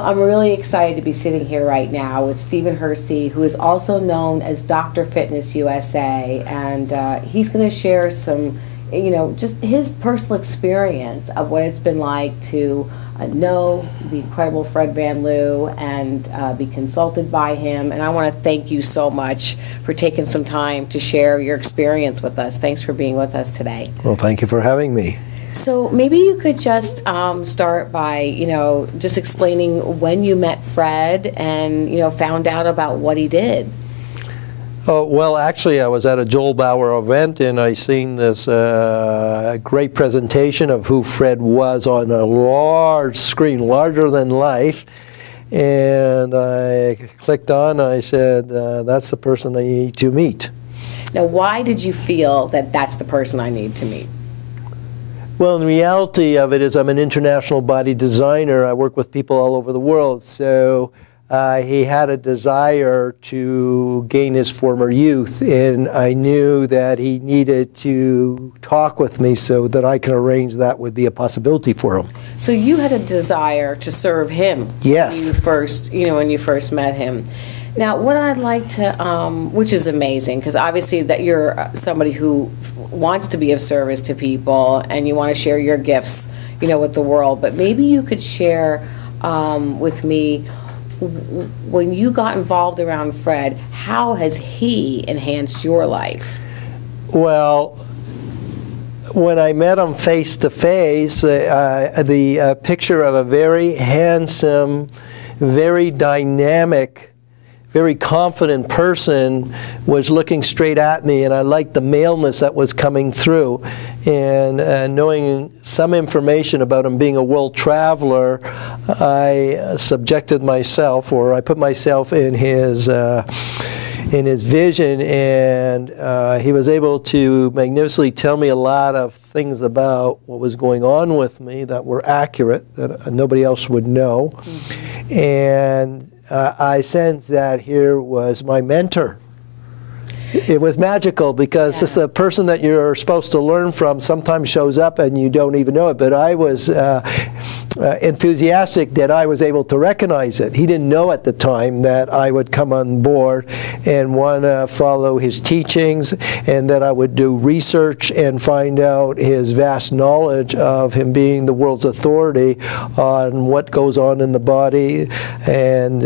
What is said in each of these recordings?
I'm really excited to be sitting here right now with Stephen Hercy, who is also known as Dr. Fitness USA, and he's going to share some, just his personal experience of what it's been like to know the incredible Fred Van Liew and be consulted by him. And I want to thank you so much for taking some time to share your experience with us. Thanks for being with us today. Well, thank you for having me. So maybe you could just start by, just explaining when you met Fred and, found out about what he did. Oh, well, actually, I was at a Joel Bauer event, and I seen this great presentation of who Fred was on a large screen, larger than life. And I clicked on, I said, that's the person I need to meet. Now, why did you feel that that's the person I need to meet? Well, the reality of it is I'm an international body designer. I work with people all over the world. So he had a desire to gain his former youth, and I knew that he needed to talk with me so that I can arrange that would be a possibility for him. So you had a desire to serve him. Yes. When you first met him. Now, what I'd like to, which is amazing, because obviously that you're somebody who wants to be of service to people and you want to share your gifts, with the world. But maybe you could share with me, when you got involved around Fred, how has he enhanced your life? Well, when I met him face to face, the picture of a very handsome, very dynamic, very confident person was looking straight at me, and I liked the maleness that was coming through. And knowing some information about him being a world traveler, I subjected myself, or I put myself in his vision, and he was able to magnificently tell me a lot of things about what was going on with me that were accurate, that nobody else would know. Mm-hmm. And I sensed that here was my mentor. It was magical because just the person that you're supposed to learn from sometimes shows up and you don't even know it. But I was enthusiastic that I was able to recognize it. He didn't know at the time that I would come on board and want to follow his teachings, and that I would do research and find out his vast knowledge of him being the world's authority on what goes on in the body and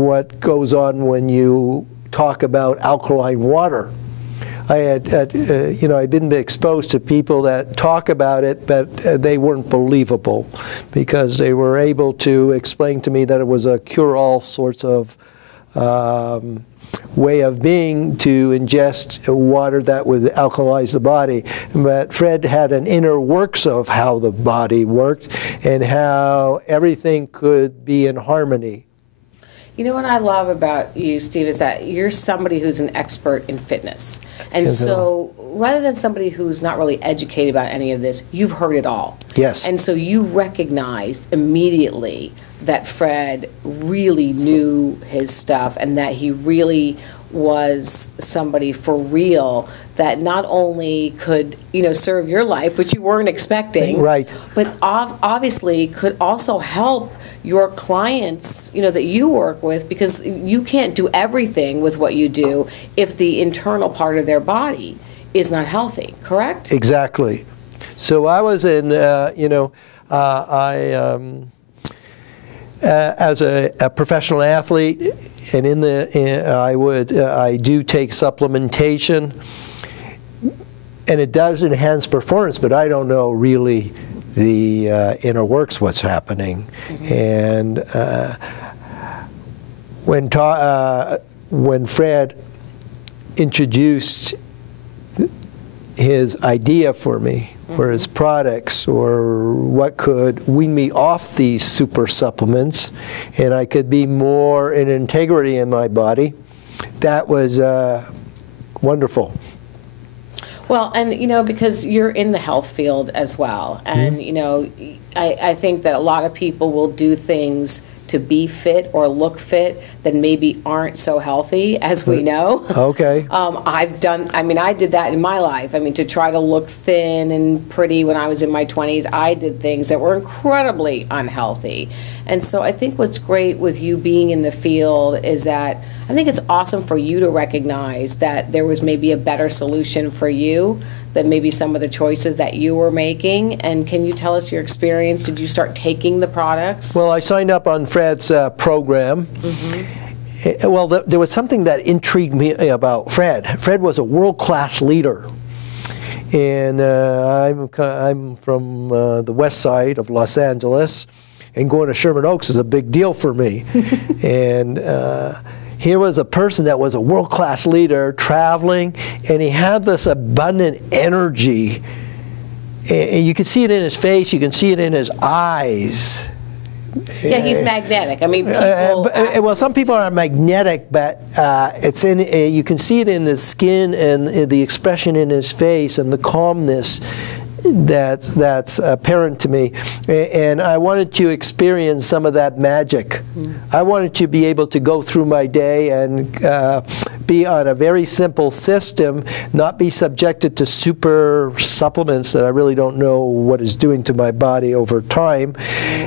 what goes on when you talk about alkaline water. I had, I'd been exposed to people that talk about it, but they weren't believable because they were able to explain to me that it was a cure-all sorts of way of being to ingest water that would alkalize the body. But Fred had an inner works of how the body worked and how everything could be in harmony. You know what I love about you, Steve, is that you're somebody who's an expert in fitness. And so rather than somebody who's not really educated about any of this, you've heard it all. Yes. And so you recognized immediately that Fred really knew his stuff and that he really was somebody for real that not only could, serve your life, which you weren't expecting, right, but obviously could also help your clients, that you work with, because you can't do everything with what you do if the internal part of their body is not healthy, correct? Exactly. So I was in, as a professional athlete, and I do take supplementation, and it does enhance performance, but I don't know really the inner works, what's happening. Mm-hmm. And when Fred introduced his idea for me, mm-hmm, or his products, or what could wean me off these super supplements, and I could be more in integrity in my body, that was wonderful. Well, and because you're in the health field as well, and I think that a lot of people will do things to be fit or look fit that maybe aren't so healthy, as we know. Okay. I did that in my life. I mean, to try to look thin and pretty when I was in my 20s, I did things that were incredibly unhealthy. And so I think what's great with you being in the field is that I think it's awesome for you to recognize that there was maybe a better solution for you than maybe some of the choices that you were making. And can you tell us your experience? Did you start taking the products? Well, I signed up on Fred's program. Well, there was something that intrigued me about Fred. Fred was a world-class leader. And I'm from the west side of Los Angeles, and going to Sherman Oaks is a big deal for me. And here was a person that was a world-class leader traveling, and he had this abundant energy. And you can see it in his face, you can see it in his eyes. Yeah, he's magnetic. I mean, well, some people are magnetic, but it's in. You can see it in the skin and the expression in his face and the calmness that's apparent to me. And I wanted to experience some of that magic. I wanted to be able to go through my day and be on a very simple system, not be subjected to super supplements that I really don't know what is doing to my body over time.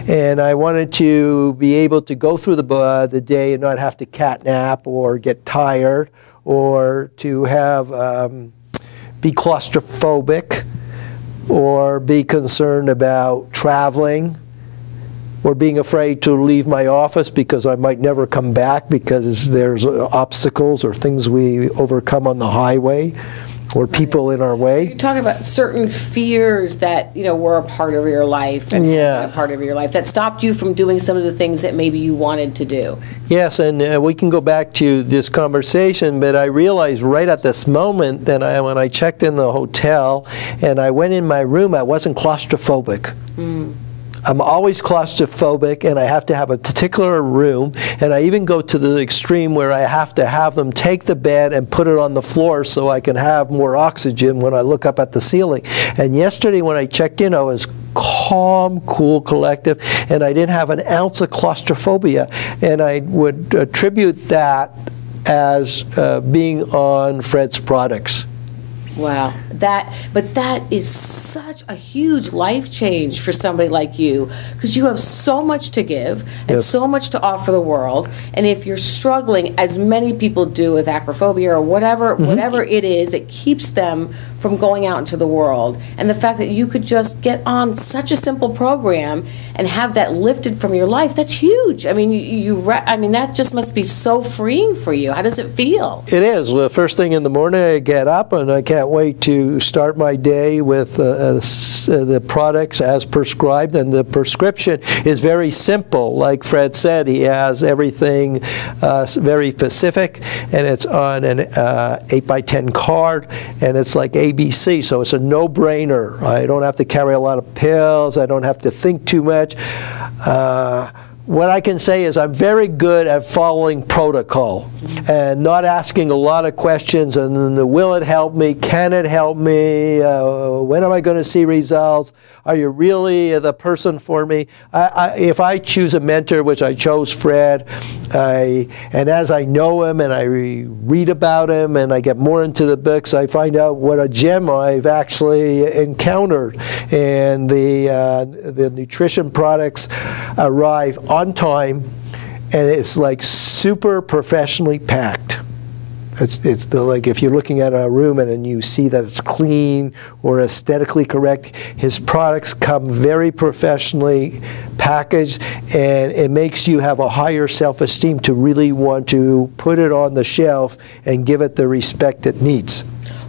And I wanted to be able to go through the day and not have to catnap or get tired or to have be claustrophobic or be concerned about traveling or being afraid to leave my office because I might never come back because there's obstacles or things we overcome on the highway or people in our way. You're talking about certain fears that, you know, were a part of your life and a part of your life that stopped you from doing some of the things that maybe you wanted to do. Yes, and we can go back to this conversation, but I realized right at this moment that when I checked in the hotel and I went in my room, I wasn't claustrophobic. I'm always claustrophobic, and I have to have a particular room, and I even go to the extreme where I have to have them take the bed and put it on the floor so I can have more oxygen when I look up at the ceiling. And yesterday when I checked in, I was calm, cool, collective, and I didn't have an ounce of claustrophobia. And I would attribute that as being on Fred's products. Wow, but that is such a huge life change for somebody like you, because you have so much to give and so much to offer the world. And if you're struggling, as many people do with acrophobia or whatever it is that keeps them from going out into the world, and the fact that you could just get on such a simple program and have that lifted from your life, that's huge. I mean, I mean, that just must be so freeing for you. How does it feel? It is. The first thing in the morning, I get up and I can't wait to start my day with the products as prescribed, and the prescription is very simple. Like Fred said, he has everything very specific, and it's on an 8x10 card, and it's like ABC, so it's a no-brainer. I don't have to carry a lot of pills. I don't have to think too much. What I can say is I'm very good at following protocol and not asking a lot of questions, and will it help me? Can it help me? When am I going to see results? Are you really the person for me? If I choose a mentor, which I chose Fred, and as I know him and I read about him and I get more into the books, I find out what a gem I've actually encountered. And the nutrition products arrive on time, and it's like super professionally packed. It's like if you're looking at a room and you see that it's clean or aesthetically correct, his products come very professionally packaged, and it makes you have a higher self-esteem to really want to put it on the shelf and give it the respect it needs.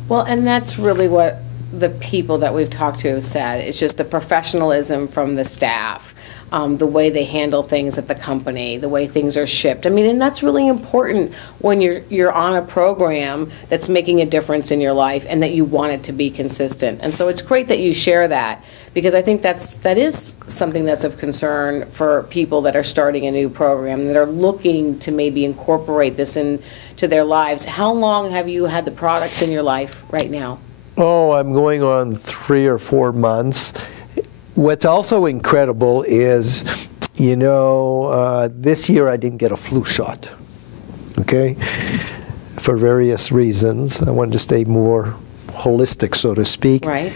Well, and that's really what the people that we've talked to have said. It's just the professionalism from the staff. The way they handle things at the company, the way things are shipped. I mean, and that's really important when you're on a program that's making a difference in your life and that you want it to be consistent. And so it's great that you share that, because I think that is something that's of concern for people that are starting a new program, that are looking to maybe incorporate this into their lives. How long have you had the products in your life right now? Oh, I'm going on 3 or 4 months. What's also incredible is, you know, this year I didn't get a flu shot, okay, for various reasons. I wanted to stay more holistic, so to speak. Right.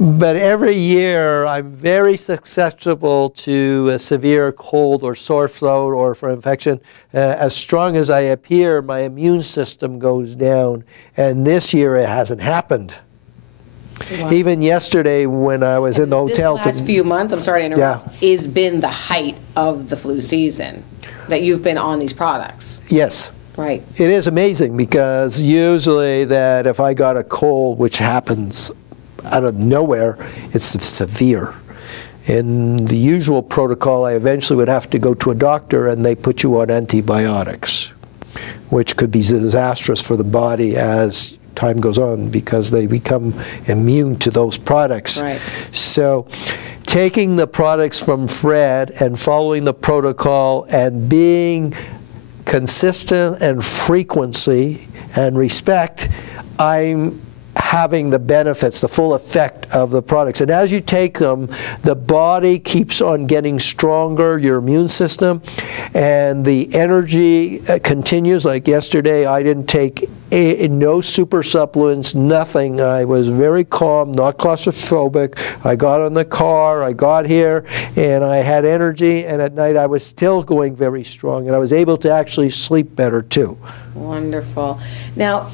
But every year I'm very susceptible to a severe cold or sore throat or for infection. As strong as I appear, my immune system goes down. And this year it hasn't happened. Wow. Even yesterday when I was in the hotel. This last few months, I'm sorry to interrupt, has been the height of the flu season that you've been on these products. Yes. Right. It is amazing because usually that if I got a cold, which happens out of nowhere, it's severe. In the usual protocol, I eventually would have to go to a doctor and they put you on antibiotics, which could be disastrous for the body as time goes on because they become immune to those products. Right. So taking the products from Fred and following the protocol and being consistent and frequency and respect, I'm having the benefits, the full effect of the products. And as you take them, the body keeps on getting stronger, your immune system, and the energy continues. Like yesterday, I didn't take no super supplements, nothing. I was very calm, not claustrophobic. I got on the car, I got here, and I had energy, and at night I was still going very strong, and I was able to actually sleep better too. Wonderful. Now,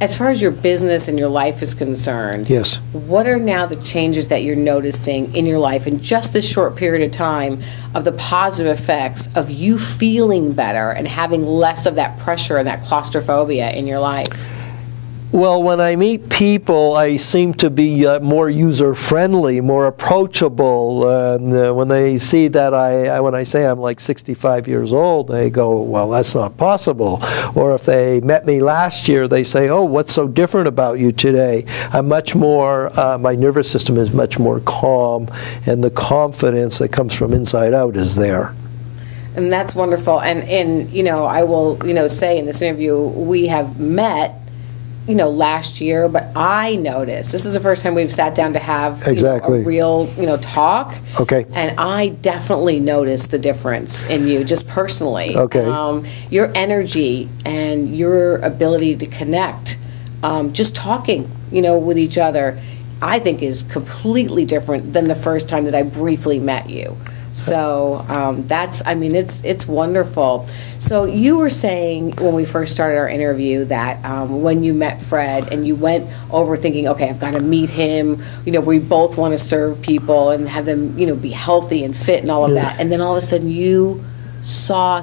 as far as your business and your life is concerned, yes, what are now the changes that you're noticing in your life in just this short period of time of the positive effects of you feeling better and having less of that pressure and that claustrophobia in your life? Well, when I meet people, I seem to be more user-friendly, more approachable. And when they see that when I say I'm like 65 years old, they go, well, that's not possible. Or if they met me last year, they say, oh, what's so different about you today? I'm much more, my nervous system is much more calm, and the confidence that comes from inside out is there. And that's wonderful. And you know, I will, say in this interview, we have met last year, but I noticed, this is the first time we've sat down to have a real, talk. Okay. And I definitely noticed the difference in you, just personally. Okay. Your energy and your ability to connect, just talking, with each other, I think is completely different than the first time that I briefly met you. So it's wonderful. So you were saying when we first started our interview that when you met Fred and you went over thinking, okay, I've got to meet him, we both want to serve people and have them, be healthy and fit and all of that. And then all of a sudden he saw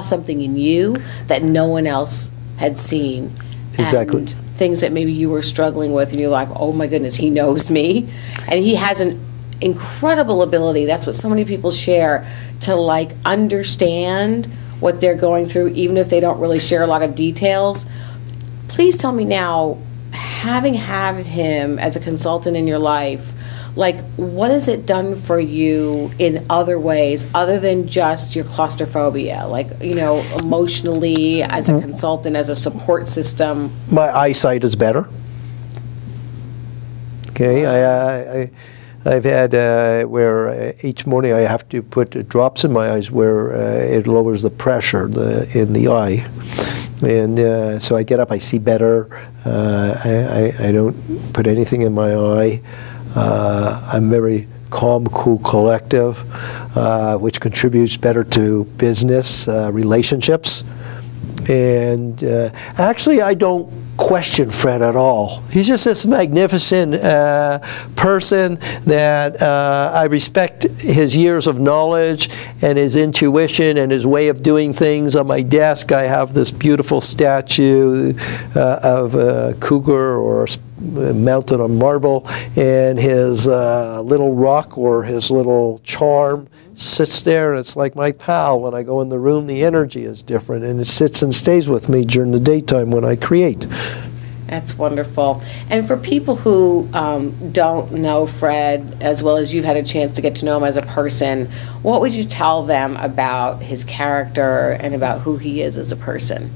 something in you that no one else had seen. Exactly. And things that maybe you were struggling with and you're like, oh my goodness, he knows me. And he has an incredible ability, that's what so many people share, to like understand what they're going through even if they don't really share a lot of details. Please tell me now, having had him as a consultant in your life, like what has it done for you in other ways other than just your claustrophobia, like emotionally, as a consultant, as a support system? My eyesight is better. Okay. I've had where each morning I have to put drops in my eyes where it lowers the pressure in the eye. And so I get up, I see better. I don't put anything in my eye. I'm very calm, cool, collective, which contributes better to business, relationships. And actually, I don't question Fred at all. He's just this magnificent person that I respect his years of knowledge and his intuition and his way of doing things. On my desk, I have this beautiful statue of a cougar or mounted on marble, and his little rock or his little charm sits there, and it's like my pal. When I go in the room, the energy is different, and it sits and stays with me during the daytime when I create. That's wonderful. And for people who don't know Fred as well as you've had a chance to get to know him as a person, what would you tell them about his character and about who he is as a person?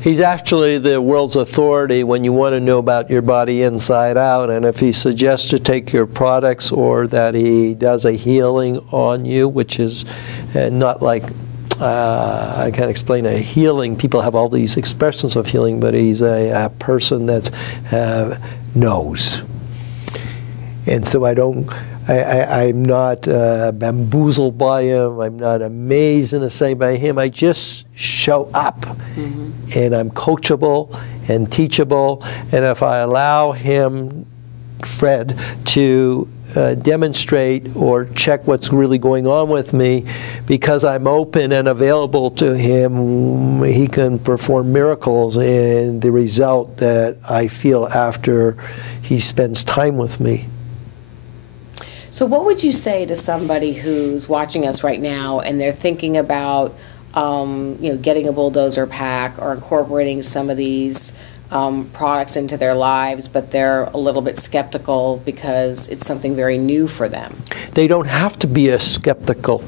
He's actually the world's authority when you want to know about your body inside out, and if he suggests to take your products or that he does a healing on you, which is not like, I can't explain a healing. People have all these expressions of healing, but he's a person that knows. And so I'm not bamboozled by him. I'm not amazed in a say by him. I just show up, and I'm coachable and teachable. And if I allow him, Fred, to demonstrate or check what's really going on with me, because I'm open and available to him, he can perform miracles. And the result that I feel after he spends time with me. So what would you say to somebody who's watching us right now and they're thinking about getting a bulldozer pack or incorporating some of these products into their lives, but they're a little bit skeptical because it's something very new for them? They don't have to be as skeptical.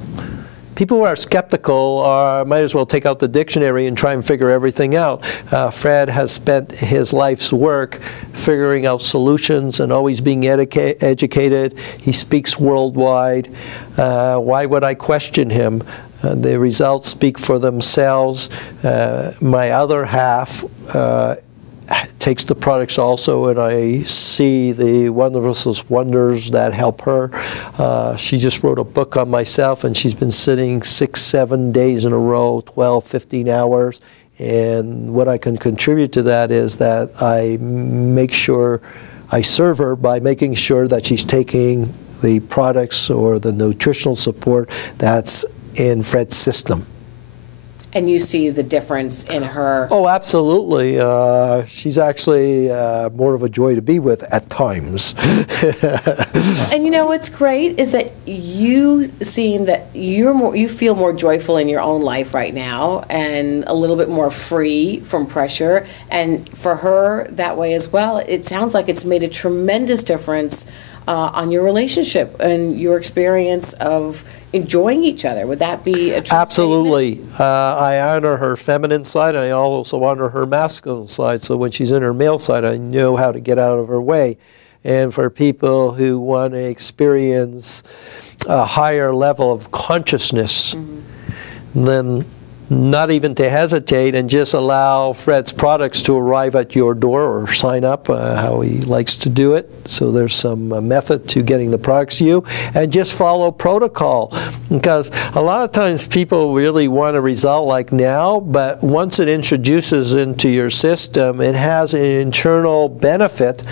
People who are skeptical might as well take out the dictionary and try and figure everything out. Fred has spent his life's work figuring out solutions and always being educated. He speaks worldwide. Why would I question him? The results speak for themselves. My other half takes the products also, and I see the wonderful wonders that help her. She just wrote a book on myself, and she's been sitting 6-7 days in a row, 12, 15 hours. And what I can contribute to that is that I make sure I serve her by making sure that she's taking the products or the nutritional support that's in Fred's system. And you see the difference in her? Oh, absolutely. She's actually more of a joy to be with at times. And you know what's great is that you seem that you feel more joyful in your own life right now and a little bit more free from pressure. And for her that way as well, it sounds like it's made a tremendous difference on your relationship and your experience of enjoying each other. Would that be a true Absolutely. I honor her feminine side, and I also honor her masculine side. So when she's in her male side, I know how to get out of her way. And for people who want to experience a higher level of consciousness, then not even to hesitate and just allow Fred's products to arrive at your door or sign up, how he likes to do it. So there's some method to getting the products to you, and just follow protocol, because a lot of times people really want a result like now, but once it introduces into your system, it has an internal benefit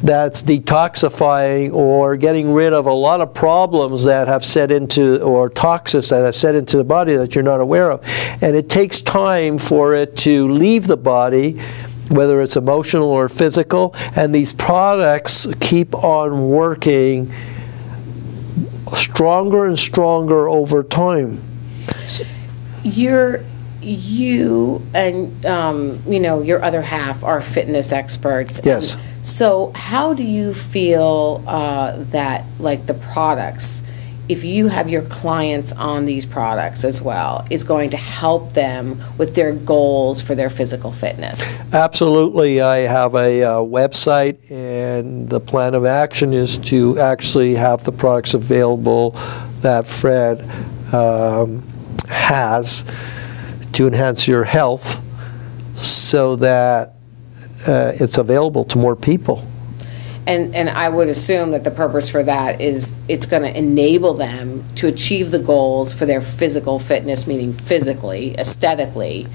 that's detoxifying or getting rid of a lot of problems that have set into, or toxins that have set into the body that you're not aware of. And it takes time for it to leave the body, whether it's emotional or physical, and these products keep on working stronger and stronger over time. You and your other half are fitness experts. Yes. So how do you feel that, like, the products, if you have your clients on these products as well, is going to help them with their goals for their physical fitness? Absolutely. I have a website, and the plan of action is to actually have the products available that Fred has to enhance your health, so that it's available to more people. And I would assume that the purpose for that is it's going to enable them to achieve the goals for their physical fitness, meaning physically, aesthetically,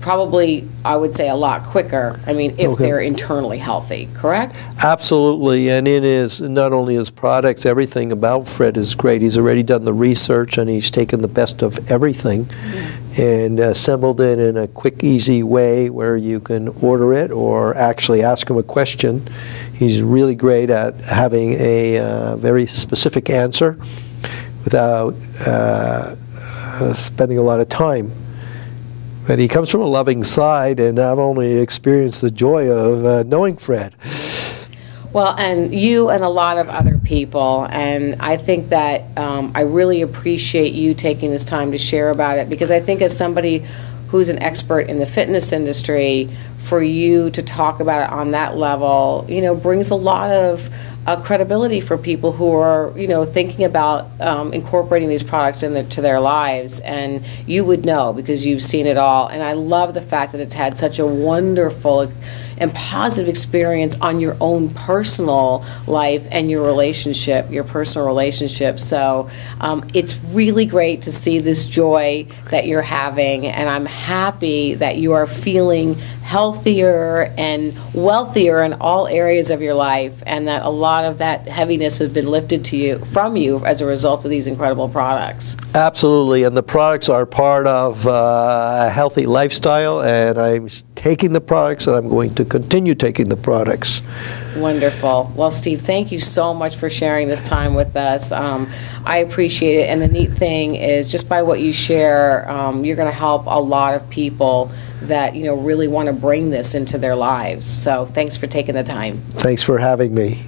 probably, I would say, a lot quicker. I mean, if they're internally healthy, correct? Absolutely. And it is not only his products, everything about Fred is great. He's already done the research, and he's taken the best of everything and assembled it in a quick, easy way where you can order it or actually ask him a question. He's really great at having a very specific answer without spending a lot of time. But he comes from a loving side, and I've only experienced the joy of knowing Fred. Well, and you and a lot of other people, and I think that I really appreciate you taking this time to share about it, because I think as somebody who's an expert in the fitness industry, for you to talk about it on that level, brings a lot of credibility for people who are, thinking about incorporating these products into their lives. And you would know because you've seen it all. And I love the fact that it's had such a wonderful and positive experience on your own personal life and your personal relationship. So it's really great to see this joy that you're having, and I'm happy that you are feeling healthier and wealthier in all areas of your life, and that a lot of that heaviness has been lifted from you as a result of these incredible products. Absolutely, and the products are part of a healthy lifestyle, and I'm taking the products, and I'm going to continue taking the products. Wonderful. Well, Steve, thank you so much for sharing this time with us. I appreciate it, and the neat thing is, just by what you share, you're going to help a lot of people that really want to bring this into their lives. So thanks for taking the time. Thanks for having me.